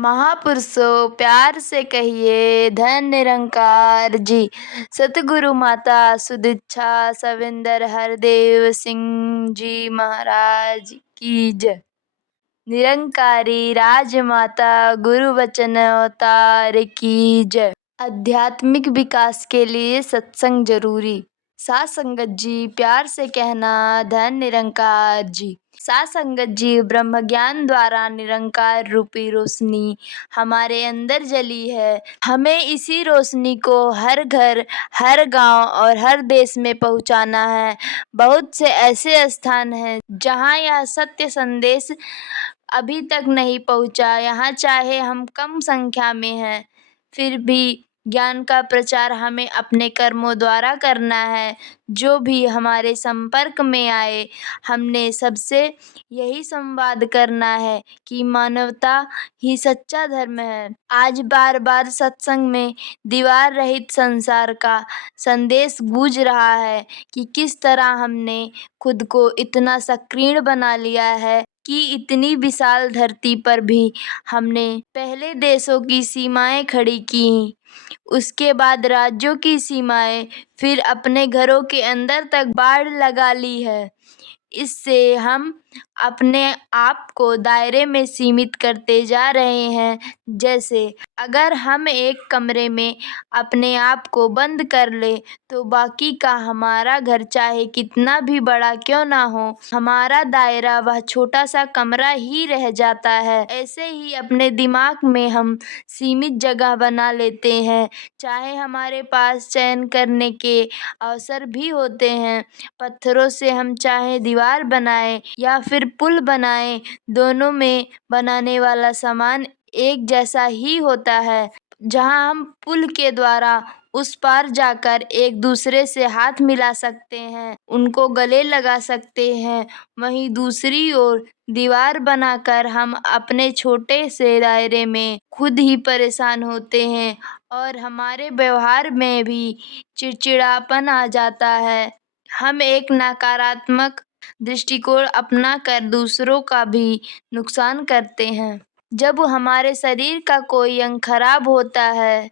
महापुरुषों प्यार से कहिए धन निरंकार जी। सतगुरु माता सुदीक्षा सविंदर हरदेव सिंह जी महाराज की जय। निरंकारी राजमाता गुरु वचन अवतार की जय। आध्यात्मिक विकास के लिए सत्संग जरूरी। साथ संगत जी प्यार से कहना धन निरंकार जी। साथ संगत जी ब्रह्म ज्ञान द्वारा निरंकार रूपी रोशनी हमारे अंदर जली है। हमें इसी रोशनी को हर घर, हर गांव और हर देश में पहुंचाना है। बहुत से ऐसे स्थान हैं जहां यह सत्य संदेश अभी तक नहीं पहुंचा। यहाँ चाहे हम कम संख्या में हैं, फिर भी ज्ञान का प्रचार हमें अपने कर्मों द्वारा करना है। जो भी हमारे संपर्क में आए, हमने सबसे यही संवाद करना है कि मानवता ही सच्चा धर्म है। आज बार बार सत्संग में दीवार रहित संसार का संदेश गूंज रहा है कि किस तरह हमने खुद को इतना संकीर्ण बना लिया है कि इतनी विशाल धरती पर भी हमने पहले देशों की सीमाएं खड़ी की, उसके बाद राज्यों की सीमाएं, फिर अपने घरों के अंदर तक बाड़ लगा ली है। इससे हम अपने आप को दायरे में सीमित करते जा रहे हैं। जैसे अगर हम एक कमरे में अपने आप को बंद कर ले तो बाकी का हमारा घर चाहे कितना भी बड़ा क्यों ना हो, हमारा दायरा वह छोटा सा कमरा ही रह जाता है। ऐसे ही अपने दिमाग में हम सीमित जगह बना लेते हैं। चाहे हमारे पास चयन करने के अवसर भी होते हैं। पत्थरों से हम चाहे दीवार बनाएं या फिर पुल बनाएं, दोनों में बनाने वाला सामान एक जैसा ही होता है। जहां हम पुल के द्वारा उस पार जाकर एक दूसरे से हाथ मिला सकते हैं, उनको गले लगा सकते हैं, वहीं दूसरी ओर दीवार बनाकर हम अपने छोटे से दायरे में खुद ही परेशान होते हैं और हमारे व्यवहार में भी चिड़चिड़ापन आ जाता है। हम एक नकारात्मक दृष्टिकोण अपनाकर दूसरों का भी नुकसान करते हैं। जब हमारे शरीर का कोई अंग खराब होता है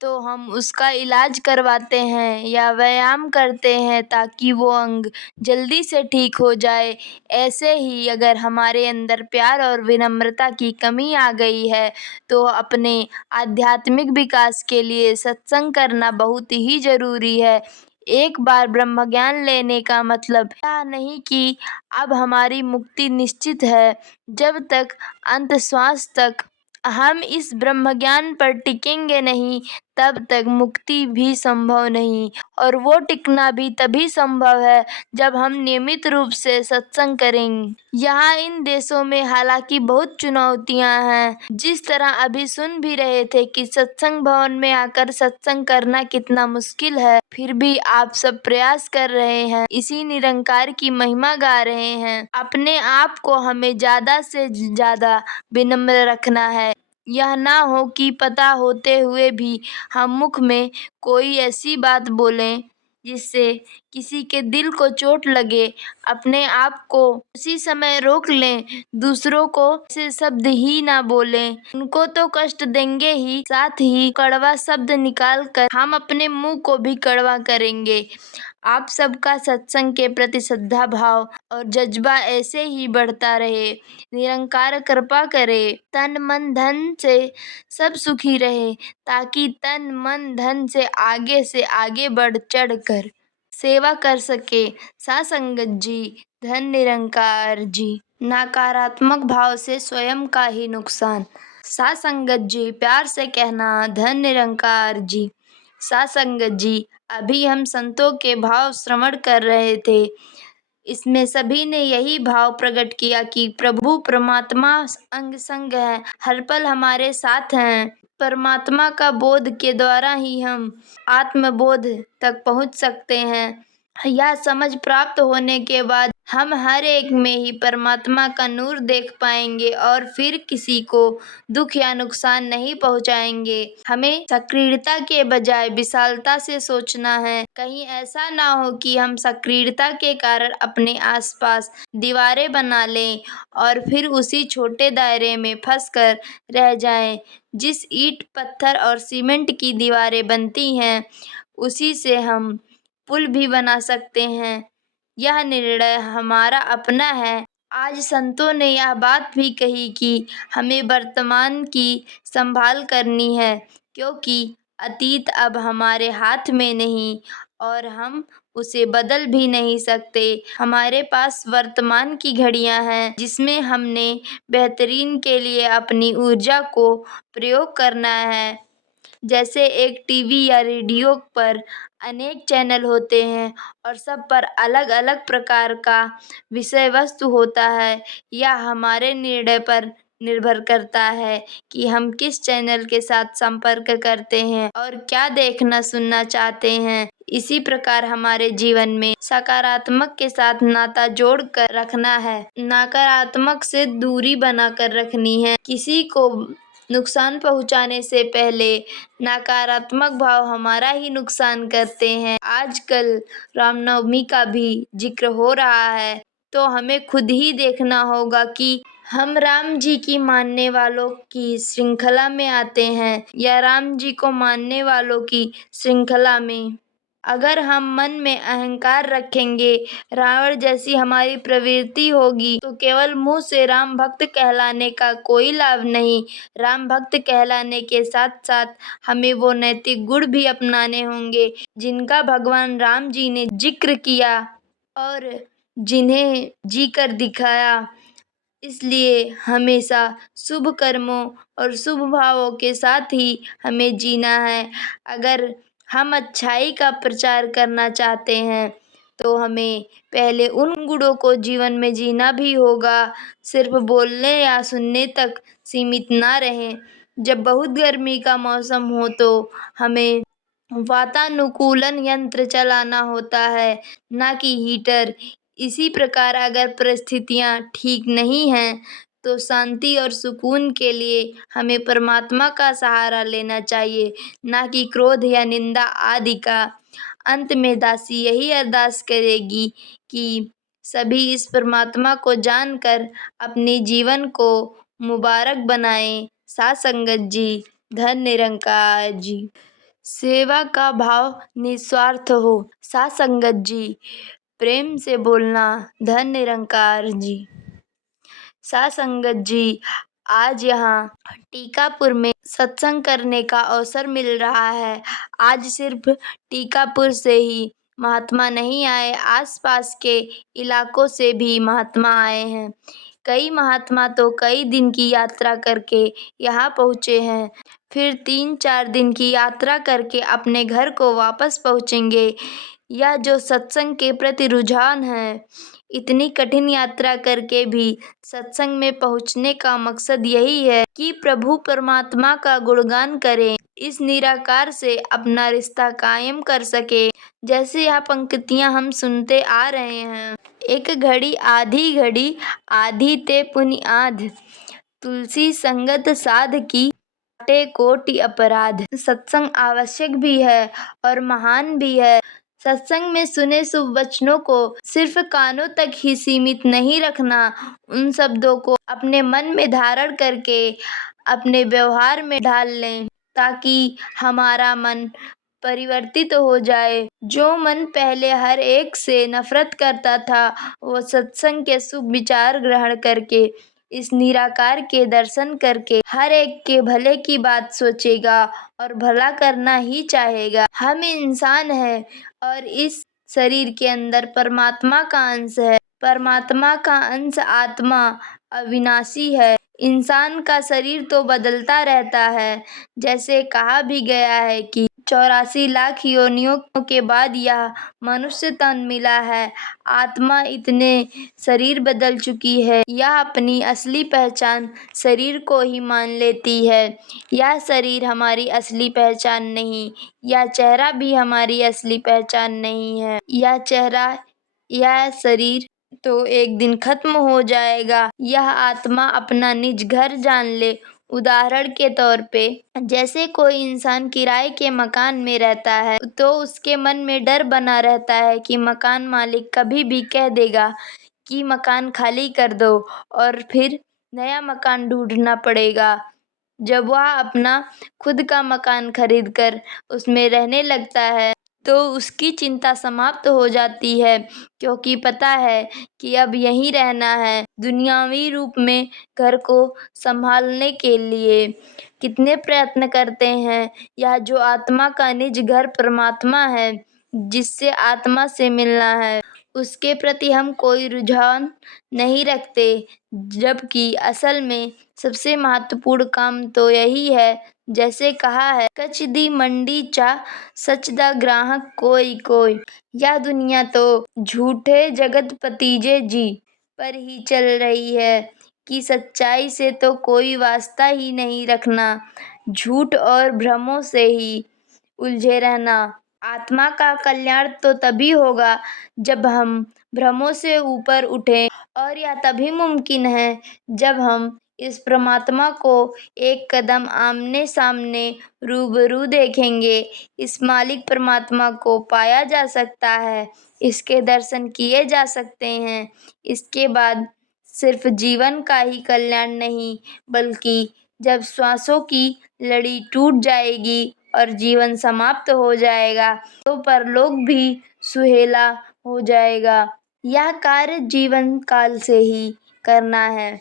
तो हम उसका इलाज करवाते हैं या व्यायाम करते हैं ताकि वो अंग जल्दी से ठीक हो जाए। ऐसे ही अगर हमारे अंदर प्यार और विनम्रता की कमी आ गई है तो अपने आध्यात्मिक विकास के लिए सत्संग करना बहुत ही जरूरी है। एक बार ब्रह्म ज्ञान लेने का मतलब यह नहीं कि अब हमारी मुक्ति निश्चित है। जब तक अंत श्वास तक हम इस ब्रह्म ज्ञान पर टिकेंगे नहीं, तब तक मुक्ति भी संभव नहीं। और वो टिकना भी तभी संभव है जब हम नियमित रूप से सत्संग करेंगे। यहाँ इन देशों में हालांकि बहुत चुनौतियाँ हैं। जिस तरह अभी सुन भी रहे थे कि सत्संग भवन में आकर सत्संग करना कितना मुश्किल है, फिर भी आप सब प्रयास कर रहे हैं, इसी निरंकार की महिमा गा रहे हैं। अपने आप को हमें ज्यादा से ज्यादा विनम्र रखना है। यह ना हो कि पता होते हुए भी हम मुख में कोई ऐसी बात बोलें जिससे किसी के दिल को चोट लगे। अपने आप को उसी समय रोक लें, दूसरों को ऐसे शब्द ही ना बोलें, उनको तो कष्ट देंगे ही, साथ ही कड़वा शब्द निकाल कर हम अपने मुंह को भी कड़वा करेंगे। आप सबका सत्संग के प्रति श्रद्धा भाव और जज्बा ऐसे ही बढ़ता रहे। निरंकार कृपा करे, तन मन धन से सब सुखी रहे, ताकि तन मन धन से आगे बढ़ चढ़ कर सेवा कर सके। साथ संगत जी धन निरंकार जी। नकारात्मक भाव से स्वयं का ही नुकसान। साथ संगत जी प्यार से कहना धन निरंकार जी। साथ संगत जी अभी हम संतों के भाव श्रवण कर रहे थे। इसमें सभी ने यही भाव प्रकट किया कि प्रभु परमात्मा अंग संग है, हर पल हमारे साथ हैं। परमात्मा का बोध के द्वारा ही हम आत्मबोध तक पहुंच सकते हैं। यह समझ प्राप्त होने के बाद हम हर एक में ही परमात्मा का नूर देख पाएंगे और फिर किसी को दुख या नुकसान नहीं पहुंचाएंगे। हमें संकीर्णता के बजाय विशालता से सोचना है। कहीं ऐसा ना हो कि हम संकीर्णता के कारण अपने आसपास दीवारें बना लें और फिर उसी छोटे दायरे में फंसकर रह जाएं। जिस ईंट, पत्थर और सीमेंट की दीवारें बनती हैं, उसी से हम पुल भी बना सकते हैं। यह निर्णय हमारा अपना है। आज संतों ने यह बात भी कही कि हमें वर्तमान की संभाल करनी है, क्योंकि अतीत अब हमारे हाथ में नहीं और हम उसे बदल भी नहीं सकते। हमारे पास वर्तमान की घड़ियां हैं, जिसमें हमने बेहतरीन के लिए अपनी ऊर्जा को प्रयोग करना है। जैसे एक टीवी या रेडियो पर अनेक चैनल होते हैं और सब पर अलग अलग प्रकार का विषय वस्तु होता है। यह हमारे निर्णय पर निर्भर करता है कि हम किस चैनल के साथ संपर्क करते हैं और क्या देखना सुनना चाहते हैं। इसी प्रकार हमारे जीवन में सकारात्मक के साथ नाता जोड़ कर रखना है, नकारात्मक से दूरी बनाकर रखनी है। किसी को नुकसान पहुंचाने से पहले नकारात्मक भाव हमारा ही नुकसान करते हैं। आजकल रामनवमी का भी जिक्र हो रहा है, तो हमें खुद ही देखना होगा कि हम राम जी की मानने वालों की श्रृंखला में आते हैं या राम जी को मानने वालों की श्रृंखला में। अगर हम मन में अहंकार रखेंगे, रावण जैसी हमारी प्रवृत्ति होगी, तो केवल मुंह से राम भक्त कहलाने का कोई लाभ नहीं। राम भक्त कहलाने के साथ साथ हमें वो नैतिक गुण भी अपनाने होंगे जिनका भगवान राम जी ने जिक्र किया और जिन्हें जी कर दिखाया। इसलिए हमेशा शुभ कर्मों और शुभ भावों के साथ ही हमें जीना है। अगर हम अच्छाई का प्रचार करना चाहते हैं, तो हमें पहले उन गुणों को जीवन में जीना भी होगा। सिर्फ बोलने या सुनने तक सीमित ना रहें। जब बहुत गर्मी का मौसम हो, तो हमें वातानुकूलन यंत्र चलाना होता है, ना कि हीटर। इसी प्रकार अगर परिस्थितियां ठीक नहीं हैं, तो शांति और सुकून के लिए हमें परमात्मा का सहारा लेना चाहिए, ना कि क्रोध या निंदा आदि का। अंत में दासी यही अरदास करेगी कि सभी इस परमात्मा को जानकर अपने जीवन को मुबारक बनाएं। साथ संगत जी, धन निरंकार जी। सेवा का भाव निस्वार्थ हो। साथ संगत जी, प्रेम से बोलना। धन निरंकार जी। साथ संगत जी, आज यहाँ टीकापुर में सत्संग करने का अवसर मिल रहा है। आज सिर्फ टीकापुर से ही महात्मा नहीं आए, आसपास के इलाकों से भी महात्मा आए हैं। कई महात्मा तो कई दिन की यात्रा करके यहाँ पहुँचे हैं, फिर 3-4 दिन की यात्रा करके अपने घर को वापस पहुँचेंगे। यह जो सत्संग के प्रति रुझान है, इतनी कठिन यात्रा करके भी सत्संग में पहुंचने का मकसद यही है कि प्रभु परमात्मा का गुणगान करें, इस निराकार से अपना रिश्ता कायम कर सके। जैसे यह पंक्तियां हम सुनते आ रहे हैं। एक घड़ी आधी घड़ी, आधी ते पुनि आध, तुलसी संगत साध की, काटे कोटि अपराध। सत्संग आवश्यक भी है और महान भी है। सत्संग में सुने शुभ वचनों को सिर्फ कानों तक ही सीमित नहीं रखना, उन शब्दों को अपने मन में धारण करके अपने व्यवहार में ढाल लें, ताकि हमारा मन परिवर्तित हो जाए। जो मन पहले हर एक से नफरत करता था, वो सत्संग के शुभ विचार ग्रहण करके, इस निराकार के दर्शन करके हर एक के भले की बात सोचेगा और भला करना ही चाहेगा। हम इंसान हैं और इस शरीर के अंदर परमात्मा का अंश है। परमात्मा का अंश आत्मा अविनाशी है। इंसान का शरीर तो बदलता रहता है। जैसे कहा भी गया है कि 84 लाख योनियों के बाद यह मनुष्य तन मिला है। आत्मा इतने शरीर बदल चुकी है, यह अपनी असली पहचान शरीर को ही मान लेती है। यह शरीर हमारी असली पहचान नहीं, यह चेहरा भी हमारी असली पहचान नहीं है। यह चेहरा, यह शरीर तो एक दिन खत्म हो जाएगा। यह आत्मा अपना निज घर जान ले। उदाहरण के तौर पे, जैसे कोई इंसान किराए के मकान में रहता है तो उसके मन में डर बना रहता है कि मकान मालिक कभी भी कह देगा कि मकान खाली कर दो, और फिर नया मकान ढूंढना पड़ेगा। जब वह अपना खुद का मकान खरीद कर उसमें रहने लगता है तो उसकी चिंता समाप्त हो जाती है, क्योंकि पता है कि अब यहीं रहना है। दुनियावी रूप में घर को संभालने के लिए कितने प्रयत्न करते हैं। यह जो आत्मा का निज घर परमात्मा है, जिससे आत्मा से मिलना है, उसके प्रति हम कोई रुझान नहीं रखते, जबकि असल में सबसे महत्वपूर्ण काम तो यही है। जैसे कहा है, कच दी मंडी चा सच दा ग्राहक कोई कोई। यह दुनिया तो झूठे जगत पतीजे जी पर ही चल रही है कि सच्चाई से तो कोई वास्ता ही नहीं रखना, झूठ और भ्रमों से ही उलझे रहना। आत्मा का कल्याण तो तभी होगा जब हम भ्रमों से ऊपर उठें, और यह तभी मुमकिन है जब हम इस परमात्मा को एक कदम आमने सामने रूबरू देखेंगे। इस मालिक परमात्मा को पाया जा सकता है, इसके दर्शन किए जा सकते हैं। इसके बाद सिर्फ जीवन का ही कल्याण नहीं, बल्कि जब श्वासों की लड़ी टूट जाएगी और जीवन समाप्त हो जाएगा तो परलोक भी सुहेला हो जाएगा। यह कार्य जीवन काल से ही करना है।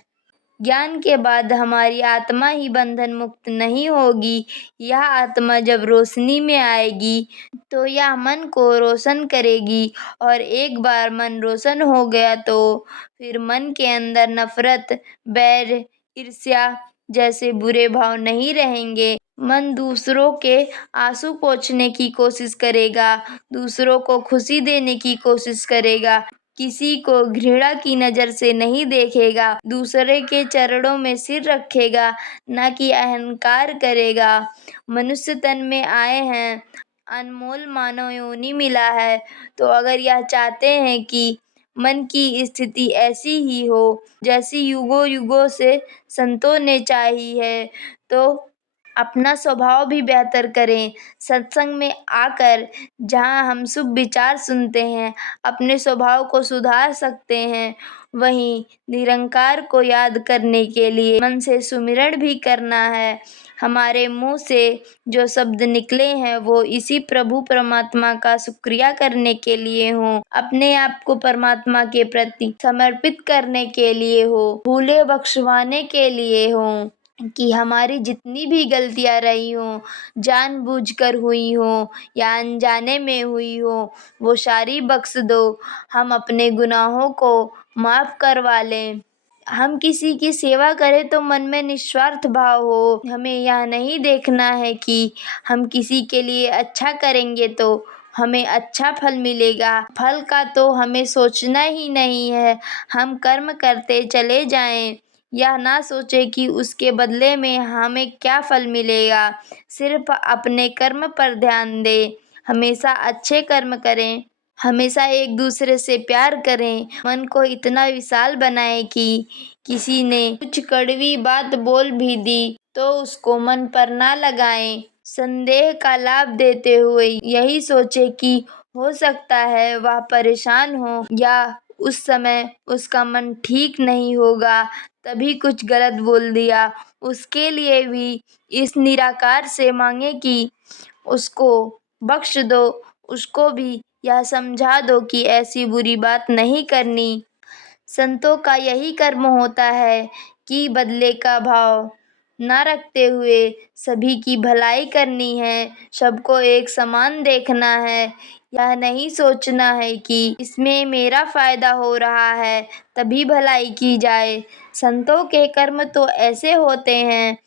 ज्ञान के बाद हमारी आत्मा ही बंधन मुक्त नहीं होगी। यह आत्मा जब रोशनी में आएगी तो यह मन को रोशन करेगी, और एक बार मन रोशन हो गया तो फिर मन के अंदर नफरत, बैर, ईर्ष्या जैसे बुरे भाव नहीं रहेंगे। मन दूसरों के आंसू पोंछने की कोशिश करेगा, दूसरों को खुशी देने की कोशिश करेगा, किसी को घृणा की नज़र से नहीं देखेगा, दूसरे के चरणों में सिर रखेगा, ना कि अहंकार करेगा। मनुष्य तन में आए हैं, अनमोल मानव योनि मिला है, तो अगर यह चाहते हैं कि मन की स्थिति ऐसी ही हो जैसी युगों युगों से संतों ने चाही है, तो अपना स्वभाव भी बेहतर करें। सत्संग में आकर जहाँ हम शुभ विचार सुनते हैं, अपने स्वभाव को सुधार सकते हैं, वहीं निरंकार को याद करने के लिए मन से सुमिरन भी करना है। हमारे मुंह से जो शब्द निकले हैं वो इसी प्रभु परमात्मा का शुक्रिया करने के लिए हो, अपने आप को परमात्मा के प्रति समर्पित करने के लिए हो, भूले बख्शवाने के लिए हो, कि हमारी जितनी भी गलतियां रही हों, जानबूझकर हुई हों या अनजाने में हुई हो, वो सारी बख्श दो। हम अपने गुनाहों को माफ़ करवा लें। हम किसी की सेवा करें तो मन में निस्वार्थ भाव हो। हमें यह नहीं देखना है कि हम किसी के लिए अच्छा करेंगे तो हमें अच्छा फल मिलेगा। फल का तो हमें सोचना ही नहीं है। हम कर्म करते चले जाएं, यह ना सोचें कि उसके बदले में हमें क्या फल मिलेगा। सिर्फ अपने कर्म पर ध्यान दें, हमेशा अच्छे कर्म करें, हमेशा एक दूसरे से प्यार करें। मन को इतना विशाल बनाएं कि किसी ने कुछ कड़वी बात बोल भी दी तो उसको मन पर ना लगाएं। संदेह का लाभ देते हुए यही सोचे कि हो सकता है वह परेशान हो या उस समय उसका मन ठीक नहीं होगा, तभी कुछ गलत बोल दिया। उसके लिए भी इस निराकार से मांगे कि उसको बख्श दो, उसको भी यह समझा दो कि ऐसी बुरी बात नहीं करनी। संतों का यही कर्म होता है कि बदले का भाव न रखते हुए सभी की भलाई करनी है, सबको एक समान देखना है। यह नहीं सोचना है कि इसमें मेरा फायदा हो रहा है तभी भलाई की जाए। संतों के कर्म तो ऐसे होते हैं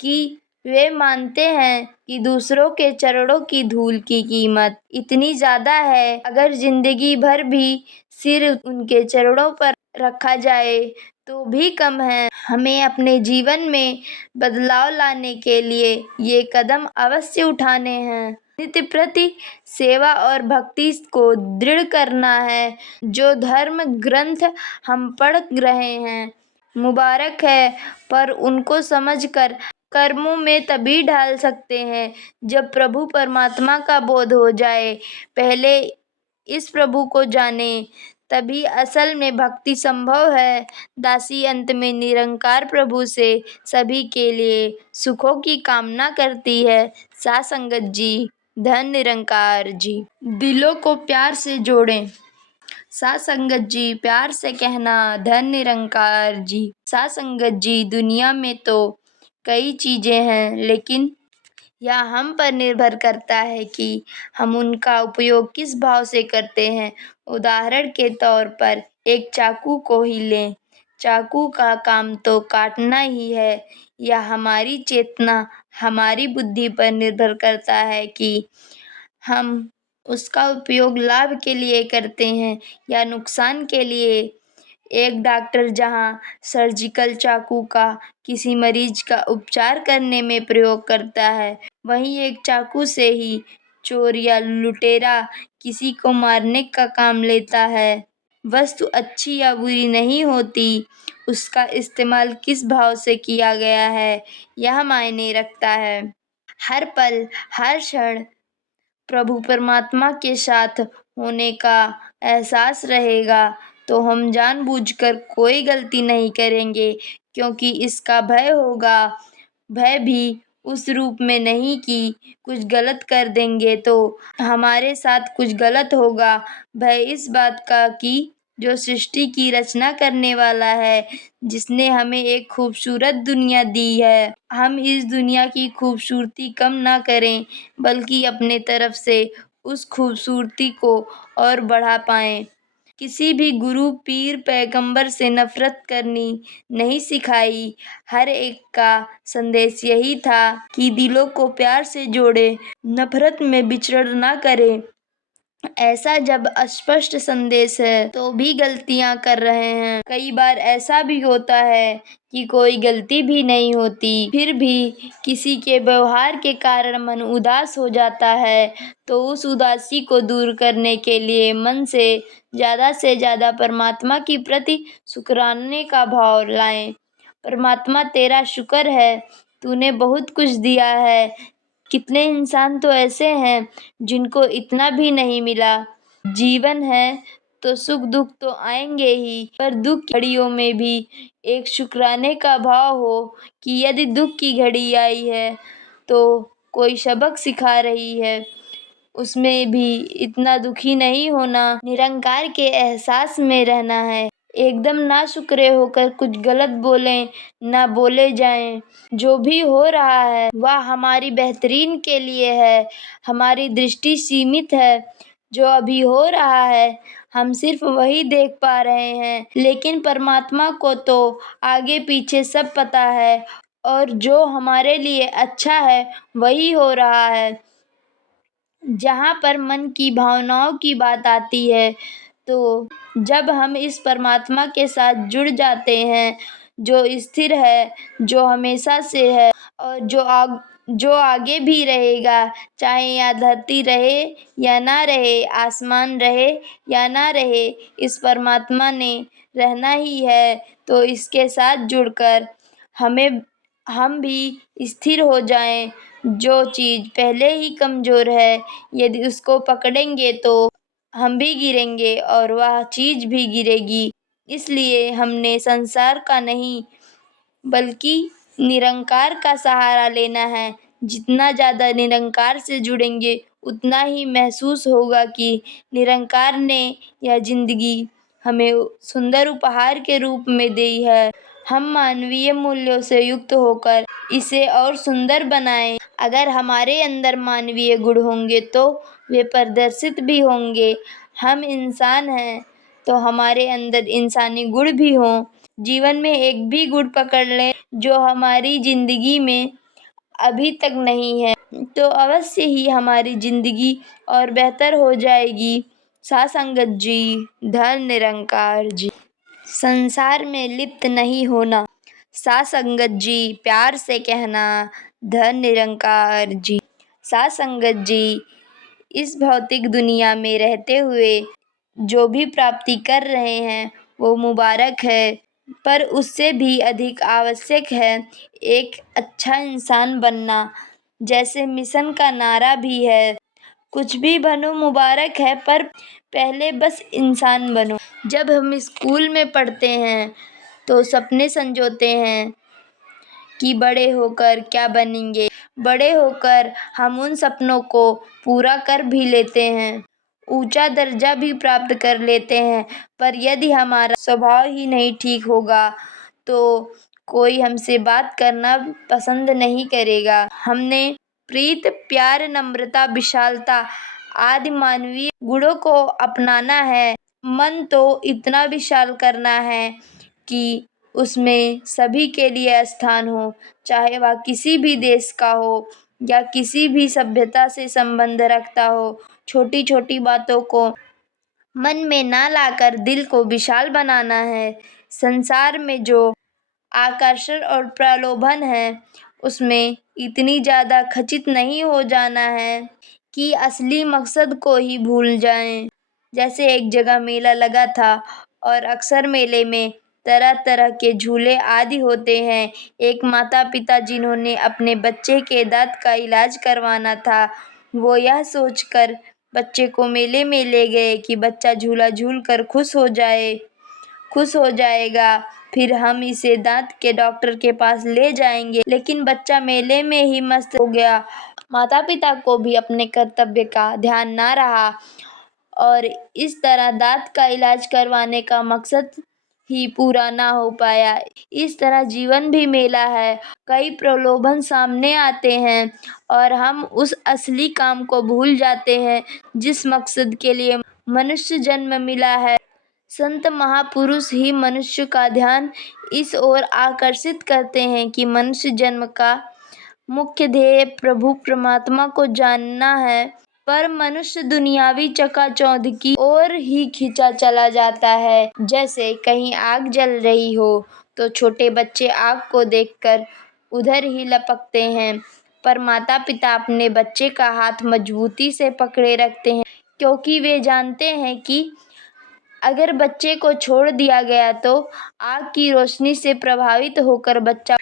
कि वे मानते हैं कि दूसरों के चरणों की धूल की कीमत इतनी ज़्यादा है, अगर जिंदगी भर भी सिर उनके चरणों पर रखा जाए तो भी कम है। हमें अपने जीवन में बदलाव लाने के लिए ये कदम अवश्य उठाने हैं। नित्य प्रति सेवा और भक्ति को दृढ़ करना है। जो धर्म ग्रंथ हम पढ़ रहे हैं मुबारक है, पर उनको समझकर कर्मों में तभी ढाल सकते हैं जब प्रभु परमात्मा का बोध हो जाए। पहले इस प्रभु को जाने, तभी असल में भक्ति संभव है। दासी अंत में निरंकार प्रभु से सभी के लिए सुखों की कामना करती है। साथ संगत जी, धन निरंकार जी। दिलों को प्यार से जोड़ें। साथ संगत जी, प्यार से कहना धन निरंकार जी। साथ संगत जी, दुनिया में तो कई चीजें हैं, लेकिन यह हम पर निर्भर करता है कि हम उनका उपयोग किस भाव से करते हैं। उदाहरण के तौर पर एक चाकू को ही लें। चाकू का काम तो काटना ही है। यह हमारी चेतना, हमारी बुद्धि पर निर्भर करता है कि हम उसका उपयोग लाभ के लिए करते हैं या नुकसान के लिए। एक डॉक्टर जहां सर्जिकल चाकू का किसी मरीज का उपचार करने में प्रयोग करता है, वहीं एक चाकू से ही चोर या लुटेरा किसी को मारने का काम लेता है। वस्तु अच्छी या बुरी नहीं होती, उसका इस्तेमाल किस भाव से किया गया है यह मायने रखता है। हर पल, हर क्षण प्रभु परमात्मा के साथ होने का एहसास रहेगा तो हम जानबूझकर कोई गलती नहीं करेंगे, क्योंकि इसका भय होगा। भय भी उस रूप में नहीं कि कुछ गलत कर देंगे तो हमारे साथ कुछ गलत होगा। भय इस बात का कि जो सृष्टि की रचना करने वाला है, जिसने हमें एक खूबसूरत दुनिया दी है, हम इस दुनिया की खूबसूरती कम ना करें, बल्कि अपने तरफ से उस खूबसूरती को और बढ़ा पाएं। किसी भी गुरु, पीर, पैगंबर से नफरत करनी नहीं सिखाई। हर एक का संदेश यही था कि दिलों को प्यार से जोड़े, नफरत में विचरण ना करें। ऐसा जब अस्पष्ट संदेश है तो भी गलतियां कर रहे हैं। कई बार ऐसा भी होता है कि कोई गलती भी नहीं होती, फिर भी किसी के व्यवहार के कारण मन उदास हो जाता है, तो उस उदासी को दूर करने के लिए मन से ज्यादा परमात्मा की प्रति शुक्राने का भाव लाएं। परमात्मा, तेरा शुक्र है, तूने बहुत कुछ दिया है। कितने इंसान तो ऐसे हैं जिनको इतना भी नहीं मिला। जीवन है तो सुख दुख तो आएंगे ही, पर दुख की घड़ियों में भी एक शुक्राने का भाव हो कि यदि दुख की घड़ी आई है तो कोई सबक सिखा रही है, उसमें भी इतना दुखी नहीं होना, निरंकार के एहसास में रहना है। एकदम ना शुक्रे होकर कुछ गलत बोलें ना बोले जाएं। जो भी हो रहा है वह हमारी बेहतरीन के लिए है। हमारी दृष्टि सीमित है। जो अभी हो रहा है हम सिर्फ वही देख पा रहे हैं, लेकिन परमात्मा को तो आगे पीछे सब पता है, और जो हमारे लिए अच्छा है वही हो रहा है। जहाँ पर मन की भावनाओं की बात आती है, तो जब हम इस परमात्मा के साथ जुड़ जाते हैं, जो स्थिर है, जो हमेशा से है और जो आगे भी रहेगा, चाहे यहाँ धरती रहे या ना रहे, आसमान रहे या ना रहे, इस परमात्मा ने रहना ही है। तो इसके साथ जुड़कर हम भी स्थिर हो जाएं। जो चीज़ पहले ही कमज़ोर है, यदि उसको पकड़ेंगे तो हम भी गिरेंगे और वह चीज़ भी गिरेगी। इसलिए हमने संसार का नहीं, बल्कि निरंकार का सहारा लेना है। जितना ज़्यादा निरंकार से जुड़ेंगे, उतना ही महसूस होगा कि निरंकार ने यह ज़िंदगी हमें सुंदर उपहार के रूप में दी है। हम मानवीय मूल्यों से युक्त होकर इसे और सुंदर बनाएं। अगर हमारे अंदर मानवीय गुण होंगे तो वे प्रदर्शित भी होंगे। हम इंसान हैं तो हमारे अंदर इंसानी गुण भी हों। जीवन में एक भी गुण पकड़ लें जो हमारी जिंदगी में अभी तक नहीं है, तो अवश्य ही हमारी जिंदगी और बेहतर हो जाएगी। साथ संगत जी, धन निरंकार जी। संसार में लिप्त नहीं होना। साथ संगत जी, प्यार से कहना धन निरंकार जी। साथ संगत जी, इस भौतिक दुनिया में रहते हुए जो भी प्राप्ति कर रहे हैं वो मुबारक है, पर उससे भी अधिक आवश्यक है एक अच्छा इंसान बनना। जैसे मिशन का नारा भी है, कुछ भी बनो मुबारक है, पर पहले बस इंसान बनो। जब हम स्कूल में पढ़ते हैं तो सपने संजोते हैं कि बड़े होकर क्या बनेंगे। बड़े होकर हम उन सपनों को पूरा कर भी लेते हैं, ऊंचा दर्जा भी प्राप्त कर लेते हैं, पर यदि हमारा स्वभाव ही नहीं ठीक होगा तो कोई हमसे बात करना पसंद नहीं करेगा। हमने प्रीत, प्यार, नम्रता, विशालता आदि मानवीय गुणों को अपनाना है। मन तो इतना विशाल करना है कि उसमें सभी के लिए स्थान हो, चाहे वह किसी भी देश का हो या किसी भी सभ्यता से संबंध रखता हो। छोटी छोटी बातों को मन में ना लाकर दिल को विशाल बनाना है। संसार में जो आकर्षण और प्रलोभन है उसमें इतनी ज़्यादा खचित नहीं हो जाना है कि असली मकसद को ही भूल जाएं। जैसे एक जगह मेला लगा था और अक्सर मेले में तरह तरह के झूले आदि होते हैं। एक माता पिता जिन्होंने अपने बच्चे के दांत का इलाज करवाना था, वो यह सोचकर बच्चे को मेले में ले गए कि बच्चा झूला झूल कर खुश हो जाएगा, फिर हम इसे दांत के डॉक्टर के पास ले जाएंगे। लेकिन बच्चा मेले में ही मस्त हो गया। माता पिता को भी अपने कर्तव्य का ध्यान ना रहा और इस तरह दांत का इलाज करवाने का मकसद ही पूरा ना हो पाया। इस तरह जीवन भी मेला है। कई प्रलोभन सामने आते हैं और हम उस असली काम को भूल जाते हैं जिस मकसद के लिए मनुष्य जन्म मिला है। संत महापुरुष ही मनुष्य का ध्यान इस ओर आकर्षित करते हैं कि मनुष्य जन्म का मुख्य ध्येय प्रभु परमात्मा को जानना है, पर मनुष्य दुनियावी चकाचौंध की ओर ही खींचा चला जाता है। जैसे कहीं आग जल रही हो तो छोटे बच्चे आग को देखकर उधर ही लपकते हैं, पर माता पिता अपने बच्चे का हाथ मजबूती से पकड़े रखते हैं, क्योंकि वे जानते हैं कि अगर बच्चे को छोड़ दिया गया तो आग की रोशनी से प्रभावित होकर बच्चा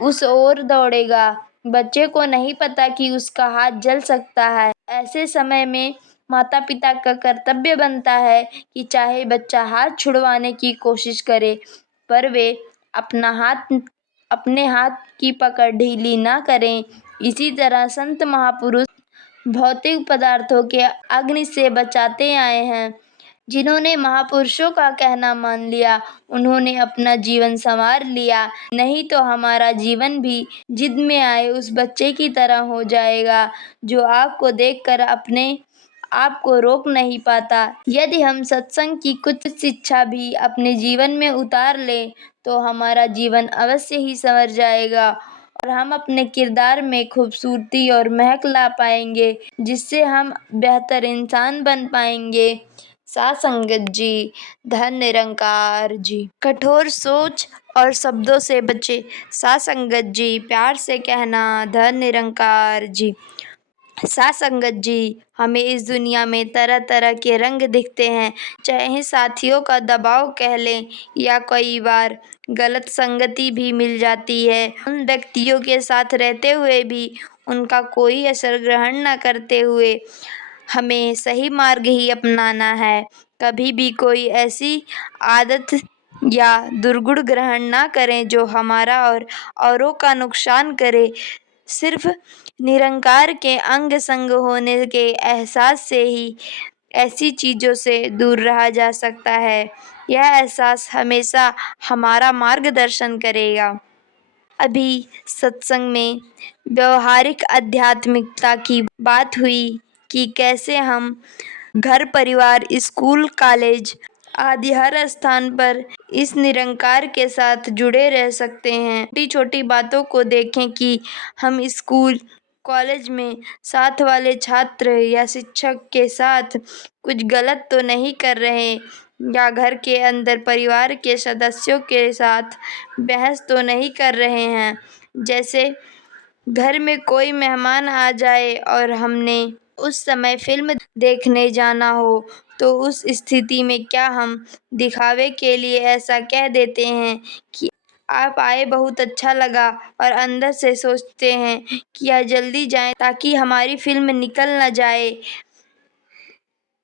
उस ओर दौड़ेगा। बच्चे को नहीं पता कि उसका हाथ जल सकता है। ऐसे समय में माता पिता का कर्तव्य बनता है कि चाहे बच्चा हाथ छुड़वाने की कोशिश करे, पर वे अपने हाथ की पकड़ ढीली ना करें। इसी तरह संत महापुरुष भौतिक पदार्थों के अग्नि से बचाते आए हैं। जिन्होंने महापुरुषों का कहना मान लिया, उन्होंने अपना जीवन संवार लिया, नहीं तो हमारा जीवन भी जिद में आए उस बच्चे की तरह हो जाएगा जो आग को देखकर अपने आप को रोक नहीं पाता। यदि हम सत्संग की कुछ शिक्षा भी अपने जीवन में उतार लें तो हमारा जीवन अवश्य ही संवर जाएगा और हम अपने किरदार में खूबसूरती और महक ला पाएंगे, जिससे हम बेहतर इंसान बन पाएंगे। साथ संगत जी, धन निरंकार जी। कठोर सोच और शब्दों से बचे। साथ संगत जी, प्यार से कहना धन निरंकार जी। साथ संगत जी, हमें इस दुनिया में तरह तरह के रंग दिखते हैं, चाहे साथियों का दबाव कह लें या कई बार गलत संगति भी मिल जाती है। उन व्यक्तियों के साथ रहते हुए भी उनका कोई असर ग्रहण न करते हुए हमें सही मार्ग ही अपनाना है। कभी भी कोई ऐसी आदत या दुर्गुण ग्रहण ना करें जो हमारा और औरों का नुकसान करे। सिर्फ निरंकार के अंग संग होने के एहसास से ही ऐसी चीज़ों से दूर रहा जा सकता है। यह एहसास हमेशा हमारा मार्गदर्शन करेगा। अभी सत्संग में व्यवहारिक आध्यात्मिकता की बात हुई कि कैसे हम घर, परिवार, स्कूल, कॉलेज आदि हर स्थान पर इस निरंकार के साथ जुड़े रह सकते हैं। छोटी छोटी बातों को देखें कि हम स्कूल, कॉलेज में साथ वाले छात्र या शिक्षक के साथ कुछ गलत तो नहीं कर रहे, या घर के अंदर परिवार के सदस्यों के साथ बहस तो नहीं कर रहे हैं। जैसे घर में कोई मेहमान आ जाए और हमने उस समय फिल्म देखने जाना हो तो उस स्थिति में क्या हम दिखावे के लिए ऐसा कह देते हैं कि आप आए बहुत अच्छा लगा और अंदर से सोचते हैं कि या जल्दी जाएं ताकि हमारी फिल्म निकल न जाए।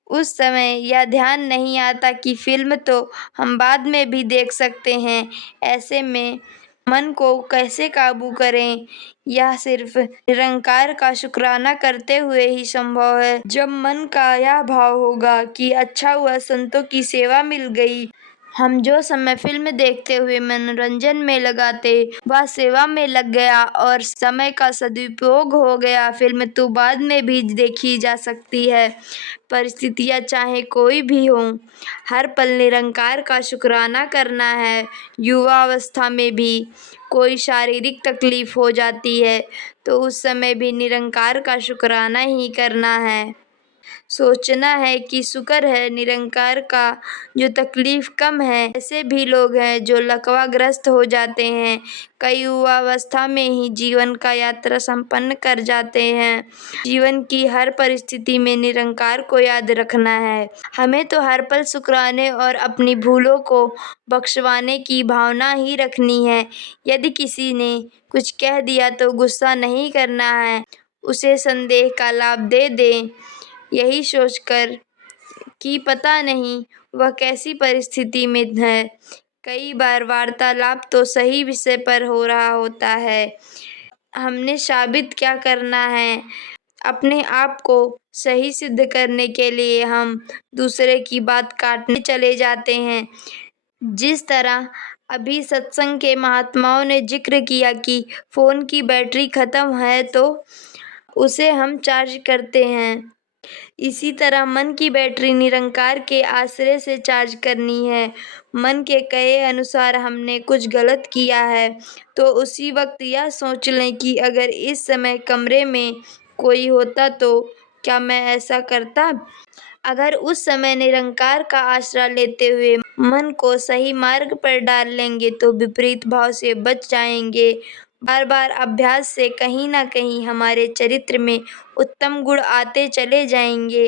उस समय यह ध्यान नहीं आता कि फिल्म तो हम बाद में भी देख सकते हैं। ऐसे में मन को कैसे काबू करें, यह सिर्फ निरंकार का शुक्राना करते हुए ही संभव है। जब मन का यह भाव होगा कि अच्छा हुआ संतों की सेवा मिल गई, हम जो समय फिल्म देखते हुए मनोरंजन में लगाते वह सेवा में लग गया और समय का सदुपयोग हो गया। फिल्म तो बाद में भी देखी जा सकती है, परिस्थितियाँ चाहे कोई भी हो, हर पल निरंकार का शुक्राना करना है। युवावस्था में भी कोई शारीरिक तकलीफ हो जाती है तो उस समय भी निरंकार का शुक्राना ही करना है। सोचना है कि शुक्र है निरंकार का जो तकलीफ कम है। ऐसे भी लोग हैं जो लकवाग्रस्त हो जाते हैं, कई युवावस्था में ही जीवन का यात्रा संपन्न कर जाते हैं। जीवन की हर परिस्थिति में निरंकार को याद रखना है। हमें तो हर पल शुक्राने और अपनी भूलों को बख्शवाने की भावना ही रखनी है। यदि किसी ने कुछ कह दिया तो गुस्सा नहीं करना है, उसे संदेह का लाभ दे दें, यही सोचकर कि पता नहीं वह कैसी परिस्थिति में है। कई बार वार्तालाप तो सही विषय पर हो रहा होता है, हमने साबित क्या करना है। अपने आप को सही सिद्ध करने के लिए हम दूसरे की बात काटने चले जाते हैं। जिस तरह अभी सत्संग के महात्माओं ने जिक्र किया कि फ़ोन की बैटरी खत्म है तो उसे हम चार्ज करते हैं, इसी तरह मन की बैटरी निरंकार के आश्रय से चार्ज करनी है। मन के कहे अनुसार हमने कुछ गलत किया है तो उसी वक्त यह सोच लें कि अगर इस समय कमरे में कोई होता तो क्या मैं ऐसा करता। अगर उस समय निरंकार का आश्रय लेते हुए मन को सही मार्ग पर डाल लेंगे तो विपरीत भाव से बच जाएंगे। बार बार अभ्यास से कहीं ना कहीं हमारे चरित्र में उत्तम गुण आते चले जाएंगे।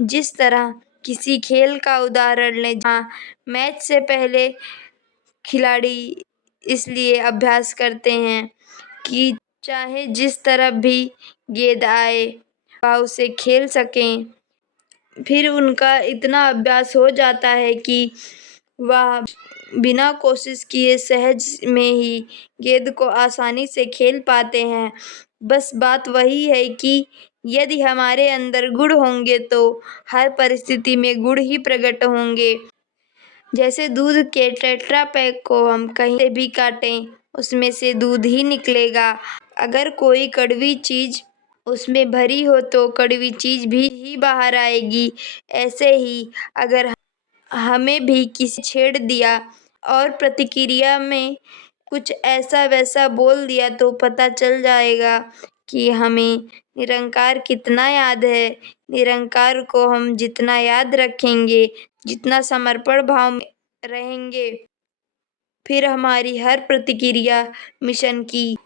जिस तरह किसी खेल का उदाहरण लें जहाँ मैच से पहले खिलाड़ी इसलिए अभ्यास करते हैं कि चाहे जिस तरफ भी गेंद आए वह उसे खेल सकें। फिर उनका इतना अभ्यास हो जाता है कि वह बिना कोशिश किए सहज में ही गेंद को आसानी से खेल पाते हैं। बस बात वही है कि यदि हमारे अंदर गुण होंगे तो हर परिस्थिति में गुण ही प्रकट होंगे। जैसे दूध के टेट्रा पैक को हम कहीं से भी काटें उसमें से दूध ही निकलेगा। अगर कोई कड़वी चीज उसमें भरी हो तो कड़वी चीज भी ही बाहर आएगी। ऐसे ही अगर हमें भी किसी छेड़ दिया और प्रतिक्रिया में कुछ ऐसा वैसा बोल दिया तो पता चल जाएगा कि हमें निरंकार कितना याद है। निरंकार को हम जितना याद रखेंगे, जितना समर्पण भाव में रहेंगे, फिर हमारी हर प्रतिक्रिया मिशन की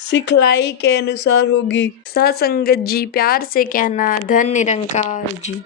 सिखलाई के अनुसार होगी। सत्संगत जी प्यार से कहना, धन निरंकार जी।